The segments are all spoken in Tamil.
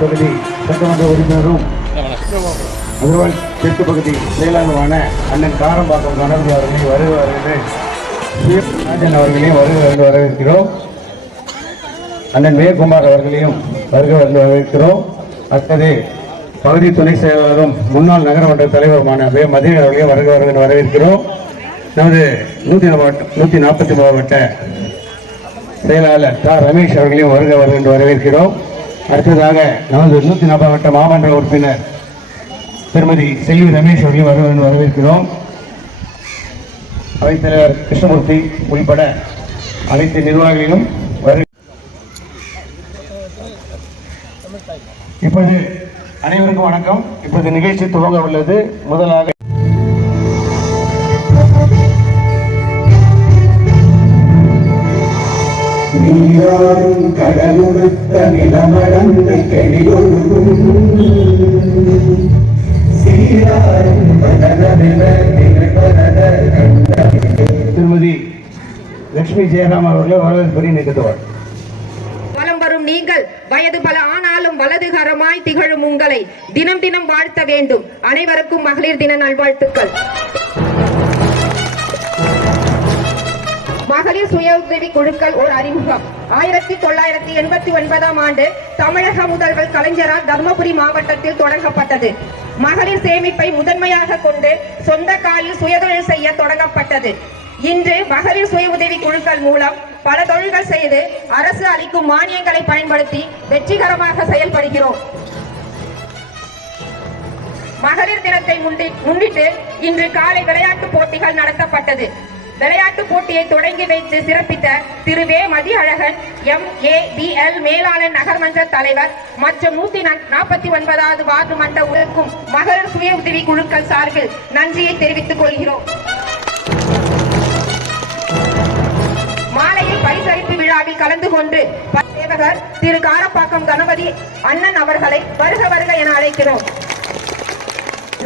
தொகுதி சட்டமன்ற உறுப்பினரும் மதுரவாயல் தெற்கு பகுதி செயலாளருமான அண்ணன் காரம்பாக்கம் கணபதி அவர்களை வருகிறார்கள். ராஜன் அவர்களையும் வருக வரவேற்கிறோம். அண்ணன் வேகுமார் அவர்களையும் வருக வரவேற்கிறோம். அடுத்தது பகுதி துணை செயலாளரும் முன்னாள் நகரமன்ற தலைவருமான வே மதியன் அவர்களையும் வருக வரவேற்கிறோம். நமது 140 மாவட்ட செயலாளர் ரமேஷ் அவர்களையும் வருக வரவேற்கிறோம். அடுத்ததாக நமது 140 மாவட்ட மாமன்ற உறுப்பினர் திருமதி செல்வி ரமேஷ் அவர்களையும் வரவேற்கிறோம். அவைத்தலைவர் கிருஷ்ணமூர்த்தி உள்பட அனைத்து நிர்வாகிகளும் இப்போது அனைவருக்கும் வணக்கம். இப்போது நிகழ்ச்சி துவங்க உள்ளது. முதலாக கடலுடுத்த நிலமடந்து கெடியொழுகும் திருமதி லட்சுமி ஜெயராம் அவர்கள் வரவேற்புரை நிகழ்த்துவார். வலம் வரும் நீங்கள் வயது பல ஆனாலும் வலதுகரமாய் திகழும் உங்களை தினம் தினம் வாழ்த்த வேண்டும். அனைவருக்கும் மகளிர் தின நல்வாழ்த்துக்கள். மகளிர் சுய உதவி குழுக்கள் ஒரு அறிமுகம். 1989ஆம் ஆண்டு தமிழக முதல்வர் கலைஞரால் தர்மபுரி மாவட்டத்தில் தொடங்கப்பட்டது. மகளிர் சேமிப்பை முதன்மையாக கொண்டு சொந்த காலில் சுயதொழில் செய்ய தொடங்கப்பட்டது. இன்று மகளிர் சுய உதவி குழுக்கள் மூலம் பல தொழில்கள் செய்து அரசு அளிக்கும் மானியங்களை பயன்படுத்தி வெற்றிகரமாக செயல்படுகிறோம். மகளிர் தினத்தை முன்னிட்டு இன்று காலை விளையாட்டு போட்டிகள் நடத்தப்பட்டது. விளையாட்டு போட்டியை தொடங்கி வைத்து சிறப்பித்த திரு வே மதியழகன் MABL மேலாளர் நகர்மன்ற தலைவர் மற்றும் 149வது வார்டு மன்ற உறுப்பினருக்கும் மகளிர் சுய உதவி குழுக்கள் சார்பில் நன்றியை தெரிவித்துக் கொள்கிறோம். மாலையில் பரிசளிப்பு விழாவில் கலந்து கொண்டு சேவகர் திரு காரப்பாக்கம் கணபதி அண்ணன் அவர்களை வருக என அழைக்கிறோம்.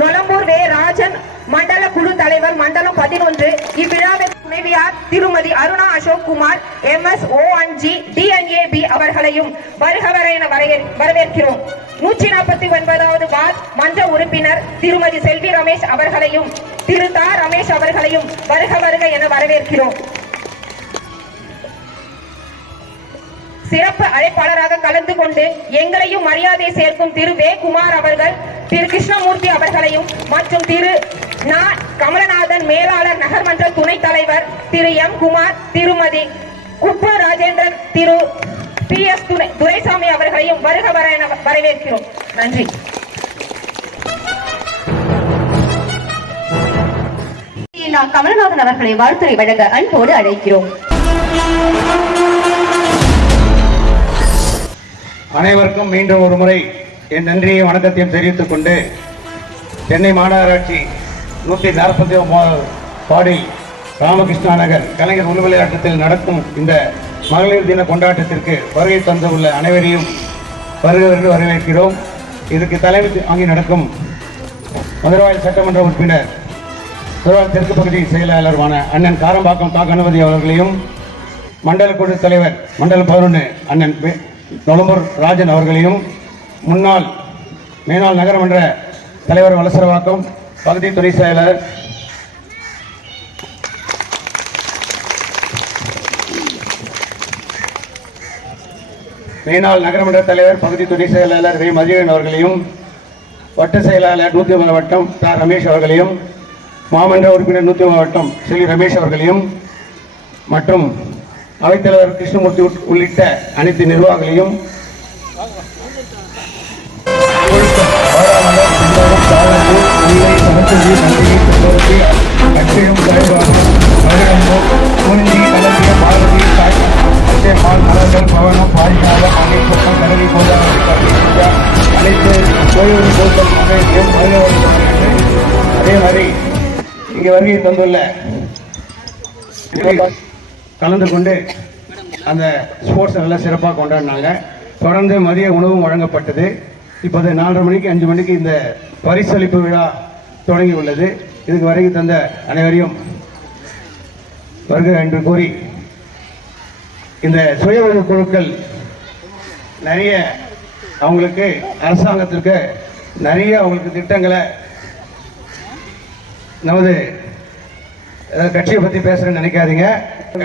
நொலம்பூர் வே ராஜன் மண்டல குழு தலைவர் மண்டலம் 11 இவ்விழாவின் துணைவியார் திருமதி அருணா அசோக் குமார் MSONG DNAB அவர்களையும் வருக என வரவேற்கிறோம். 149வது வார்டு மன்ற உறுப்பினர் திருமதி செல்வி ரமேஷ் அவர்களையும் திரு தா ரமேஷ் அவர்களையும் வருக என வரவேற்கிறோம். சிறப்பு அழைப்பாளராக கலந்து கொண்டு எங்களையும் மரியாதை சேர்க்கும் திரு வே குமார் அவர்கள் திரு கிருஷ்ணமூர்த்தி அவர்களையும் மற்றும் திரு நா கமலநாதன் மேலாளர் நகர்மன்ற துணைத் தலைவர் திரு M குமார் திருமதி குப்ப ராஜேந்திரன் திரு PS துரைசாமி அவர்களையும் வருக என வரவேற்கிறோம். நன்றி. கமலநாதன் அவர்களை வாழ்த்துரை வழங்க அன்போடு அழைக்கிறோம். அனைவருக்கும் மீண்டும் ஒரு முறை என் நன்றியை வணக்கத்தையும் தெரிவித்துக் கொண்டு சென்னை மாநகராட்சி 140 வார்டில் ராமகிருஷ்ணா நகர் கலைஞர் உள் விளையாட்டத்தில் நடக்கும் இந்த மகளிர் தின கொண்டாட்டத்திற்கு வருகை தந்துள்ள அனைவரையும் வரவேற்கிறோம். இதற்கு தலைமை வாங்கி நடக்கும் மதுரவாயல் சட்டமன்ற உறுப்பினர் மதுரவாயல் தெற்கு பகுதி செயலாளருமான அண்ணன் காரம்பாக்கம் கணபதி அவர்களையும் மண்டல குழு தலைவர் மண்டலம் 11 அண்ணன் நொலம்பூர் ராஜன் அவர்களையும் முன்னாள் மேனாள் நகரமன்ற தலைவர் வலசரவாக்கம் பகுதி துணை செயலாளர் மேனாள் நகரமன்ற தலைவர் பகுதி துணை செயலாளர் வே மதியன் அவர்களையும் வட்ட செயலாளர் 150 வட்டம் ரமேஷ் அவர்களையும் மாமன்ற உறுப்பினர் 150 வட்டம் செல்வி ரமேஷ் அவர்களையும் மற்றும் அவைத்தலைவர் கிருஷ்ணமூர்த்தி உள்ளிட்ட அனைத்து நிர்வாகிகளையும் அதே மாதிரி இங்கே வருகை தந்துள்ள கலந்து கொண்டு அந்த ஸ்போர்ட்ஸ் நல்லா சிறப்பாக கொண்டாடினாங்க. தொடர்ந்து மதிய உணவும் வழங்கப்பட்டது. இப்போது 4:30 மணிக்கு 5 மணிக்கு இந்த பரிசளிப்பு விழா தொடங்கி உள்ளது. இதுக்கு வருகை தந்த அனைவரையும் வருக என்று கூறி இந்த சுய உதவி குழுக்கள் நிறைய அவங்களுக்கு அரசாங்கத்திற்கு நிறைய அவங்களுக்கு திட்டங்களை நமது கட்சியை பற்றி பேசுகிறேன்னு நினைக்காதீங்க.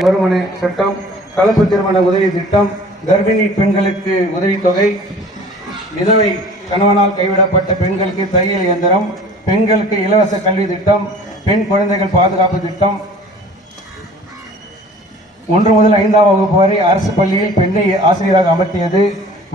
வருமான சட்டம், கலப்பு திருமண உதவி திட்டம், கர்ப்பிணி பெண்களுக்கு உதவித்தொகை, விதவை கணவனால் கைவிடப்பட்ட பெண்களுக்கு தையல் இயந்திரம், பெண்களுக்கு இலவச கல்வி திட்டம், பெண் குழந்தைகள் பாதுகாப்பு திட்டம், 1 முதல் 5ஆம் வகுப்பு வரை அரசு பள்ளியில் பெண்ணை ஆசிரியராக அமர்த்தியது,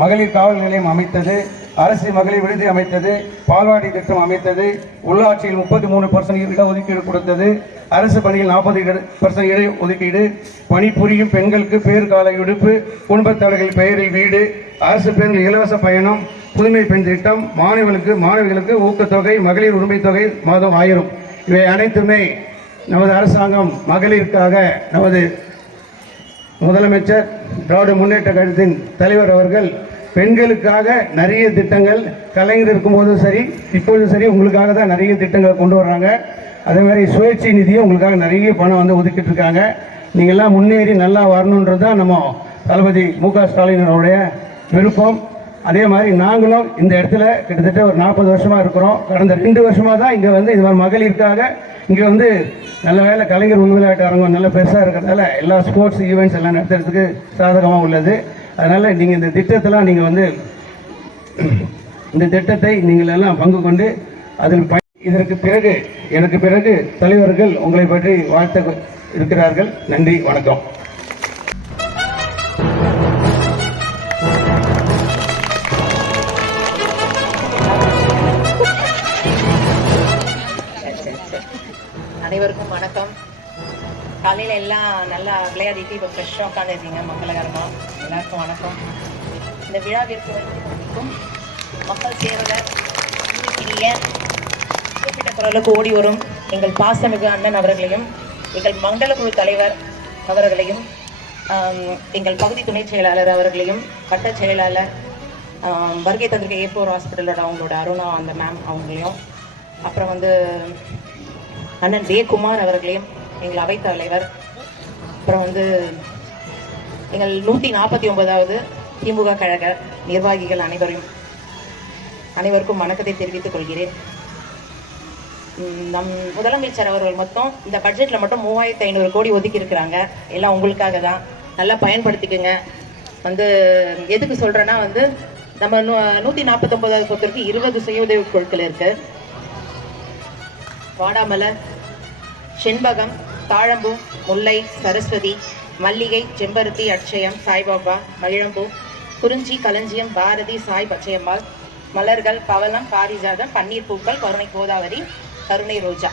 மகளிர் காவல் நிலையம் அமைத்தது, அரசு மகளிர் விடுதி அமைத்தது, பால்வாடி திட்டம் அமைத்தது, உள்ளாட்சியில் 33% இடஒதுக்கீடு கொடுத்தது, அரசு பணியில் 40% இட ஒதுக்கீடு, பணிபுரியும் பெண்களுக்கு பேர்கால விடுப்பு, குடும்பத் தலைவர்கள் பெயரில் வீடு, அரசு பேருந்து இலவச பயணம், புதுமை பெண் திட்டம், மாணவிகளுக்கு ஊக்கத்தொகை, மகளிர் உரிமை தொகை மாதம் 1000. இவை அனைத்துமே நமது அரசாங்கம் மகளிருக்காக நமது முதலமைச்சர் திராவிட முன்னேற்ற கழகத்தின் தலைவர் அவர்கள் பெண்களுக்காக நிறைய திட்டங்கள் கலைஞர் இருக்கும்போதும் சரி இப்பொழுதும் சரி உங்களுக்காக தான் நிறைய திட்டங்களை கொண்டு வர்றாங்க. அதே மாதிரி சுயேட்சை நிதியும் உங்களுக்காக நிறைய பணம் வந்து ஒதுக்கிட்டு இருக்காங்க. நீங்கள்லாம் முன்னேறி நல்லா வரணுன்றது தான் நம்ம தளபதி மு.க. ஸ்டாலினுடைய விருப்பம். அதே மாதிரி நாங்களும் இந்த இடத்துல கிட்டத்தட்ட ஒரு 40 வருஷமாக இருக்கிறோம். கடந்த 2 வருஷமாக தான் இங்கே வந்து இது மாதிரி மகளிருக்காக இங்கே வந்து நல்ல வேலை கலைஞர் உள் விளையாட்டு அரங்கம் நல்ல பெருசாக இருக்கிறதால எல்லா ஸ்போர்ட்ஸ் ஈவெண்ட்ஸ் எல்லாம் நடத்துறதுக்கு சாதகமாக உள்ளது. அதனால் நீங்கள் இந்த திட்டத்தெல்லாம் நீங்கள் வந்து இந்த திட்டத்தை நீங்கள் எல்லாம் பங்கு கொண்டு அதில் எனக்கு பிறகு தலைவர்கள் உங்களை பற்றி வாழ்த்த இருக்கிறார்கள். நன்றி, வணக்கம். அனைவருக்கும் வணக்கம். காலையில் எல்லாம் நல்லா விளையாடிட்டு இப்போ ஃப்ரெஷ்ஷாக உட்காந்துருக்கீங்க மங்களகரமாக. எல்லாருக்கும் வணக்கம். இந்த விழாவிற்கு வந்திருக்கும் மக்கள் சேவகர் குறிப்பிட்ட குரலுக்கு ஓடி வரும் எங்கள் பாசமிகு அண்ணன் அவர்களையும், எங்கள் மண்டல குழு தலைவர் அவர்களையும், எங்கள் பகுதி துணை செயலாளர் அவர்களையும், வட்ட செயலாளர் வருகை தந்திருக்க A4 ஹாஸ்பிட்டலோட அவங்களோட அருணா அந்த மேம் அவங்களையும், அப்புறம் வந்து அண்ணன் ஜெயக்குமார் அவர்களையும், எங்கள் அவைத் தலைவர், அப்புறம் வந்து எங்கள் 149வது திமுக கழக நிர்வாகிகள் அனைவருக்கும் வணக்கத்தை தெரிவித்துக் கொள்கிறேன். நம் முதலமைச்சர் அவர்கள் மொத்தம் இந்த பட்ஜெட்டில் மட்டும் 3500 கோடி ஒதுக்கி இருக்கிறாங்க. எல்லாம் உங்களுக்காக தான், நல்லா பயன்படுத்திக்கோங்க. வந்து எதுக்கு சொல்கிறேன்னா வந்து நம்ம 149வது பொறுத்தவரைக்கும் 20 சுய உதவி குழுக்கள் இருக்குது. வாடாமலர், செண்பகம், தாழம்பூ, முல்லை, சரஸ்வதி, மல்லிகை, செம்பருத்தி, அட்சயம், சாய்பாபா, மகிழம்பூ, குறிஞ்சி, களஞ்சியம், பாரதி, சாய், பச்சையம்மாள், மலர்கள், பவளம், பாரிஜாதம், பன்னீர் பூக்கள், கருணை கோதாவரி, கருணை ரோஜா.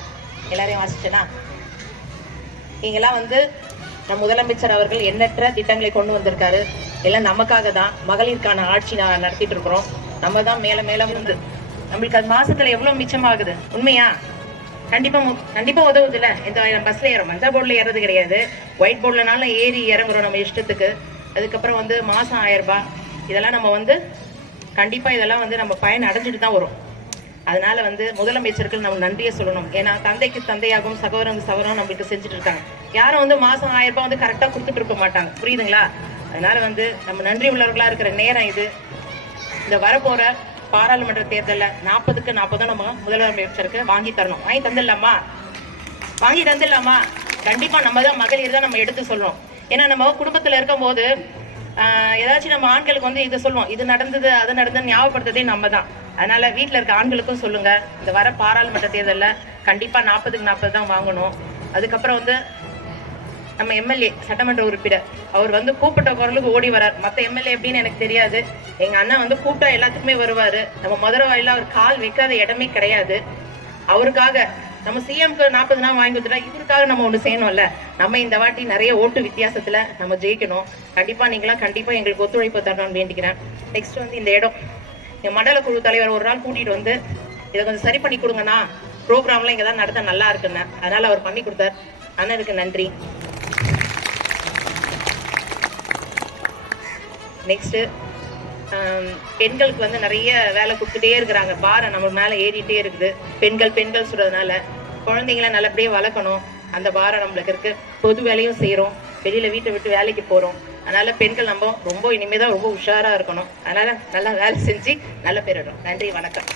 எல்லாரையும் வாசிச்சேனா? இங்கெல்லாம் வந்து நம் முதலமைச்சர் அவர்கள் எண்ணற்ற திட்டங்களை கொண்டு வந்திருக்காரு. எல்லாம் நமக்காக தான். மகளிருக்கான ஆட்சி நடத்திட்டு இருக்கிறோம். நம்ம தான் மேல மேல வந்து நம்மளுக்கு அது மாசத்துல எவ்வளவு மிச்சமாகுது. உண்மையா? கண்டிப்பா உதவுது இல்ல. இந்த பஸ்ல ஏறோம், மஞ்சள் போர்டில் ஏறது கிடையாது, ஒயிட் போர்ட்லனாலும் ஏறி இறங்குறோம் நம்ம இஷ்டத்துக்கு. அதுக்கப்புறம் வந்து மாசம் 1000 ரூபாய். இதெல்லாம் நம்ம வந்து கண்டிப்பா இதெல்லாம் வந்து நம்ம பயன் அடைஞ்சிட்டு தான் வரும். அதனால வந்து முதலமைச்சருக்கு நம்ம நன்றியை சொல்லணும். ஏன்னா தந்தைக்கு தந்தையாகவும் சகோதரனுக்கு சகோதரம் நம்மளுக்கு செஞ்சுட்டு இருக்காங்க. யாரும் வந்து மாசம் 1000 ரூபாய் வந்து கரெக்டா கொடுத்துட்டு இருக்க மாட்டாங்க. புரியுதுங்களா? அதனால வந்து நம்ம நன்றி உள்ளவர்களா இருக்கிற நேரம் இது. இந்த வரப்போற பாராளுமன்ற தேர்தலில் 40க்கு 40 நம்ம முதலமைச்சருக்கு வாங்கி தரணும். வாங்கி தந்துடலாமா? கண்டிப்பா நம்ம தான் மகளிர் தான் நம்ம எடுத்து சொல்றோம். ஏன்னா நம்ம குடும்பத்துல இருக்கும் போது ஏதாச்சும் நம்ம ஆண்களுக்கு வந்து இது சொல்லுவோம், இது நடந்தது அது நடந்தது ஞாபகப்படுத்துறதே நம்ம தான். அதனால வீட்டில் இருக்க ஆண்களுக்கும் சொல்லுங்க, இந்த வர பாராளுமன்ற தேர்தலில் கண்டிப்பா 40க்கு 40 தான் வாங்கணும். அதுக்கப்புறம் வந்து நம்ம எம்எல்ஏ சட்டமன்ற உறுப்பினர் அவர் வந்து கூப்பிட்ட குரலுக்கு ஓடி வரார். மற்ற எம்எல்ஏ எப்படின்னு எனக்கு தெரியாது. எங்க அண்ணன் வந்து கூப்பிட்டா எல்லாத்துக்குமே வருவாரு. நம்ம மதுரை வாயில அவர் கால் வைக்காத இடமே கிடையாது. அவருக்காக நம்ம சிஎம்க்கு 40 நாள் வாங்கி கொடுத்துட்டா இவருக்காக நம்ம ஒன்று செய்யணும்ல. நம்ம இந்த வாட்டி நிறைய ஓட்டு வித்தியாசத்துல நம்ம ஜெயிக்கணும். கண்டிப்பா நீங்களாம் கண்டிப்பா எங்களுக்கு ஒத்துழைப்பு தரணும்னு வேண்டிக்கிறேன். நெக்ஸ்ட் வந்து இந்த இடம் எங்க மண்டல குழு தலைவர் ஒரு நாள் கூட்டிட்டு வந்து இதை கொஞ்சம் சரி பண்ணி கொடுங்கண்ணா, ப்ரோக்ராம்லாம் இங்கே தான் நடத்த நல்லா இருக்குன்னு. அதனால அவர் பண்ணி கொடுத்தார். அண்ணனுக்கு நன்றி. நெக்ஸ்ட்டு பெண்களுக்கு வந்து நிறைய வேலை கொடுத்துட்டே இருக்கிறாங்க. பாரம் நம்ம மேலே ஏறிட்டே இருக்குது. பெண்கள் சொல்றதுனால குழந்தைங்களை நல்லபடியாக வளர்க்கணும். அந்த பாரம் நம்மளுக்கு இருக்கு. பொது வேலையும் செய்கிறோம், வெளியில் வீட்டை விட்டு வேலைக்கு போகிறோம். அதனால பெண்கள் நம்ம ரொம்ப இனிமேதான் ரொம்ப உஷாரா இருக்கணும். அதனால நல்லா வேலை செஞ்சு நல்ல பேர் வரும். நன்றி, வணக்கம்.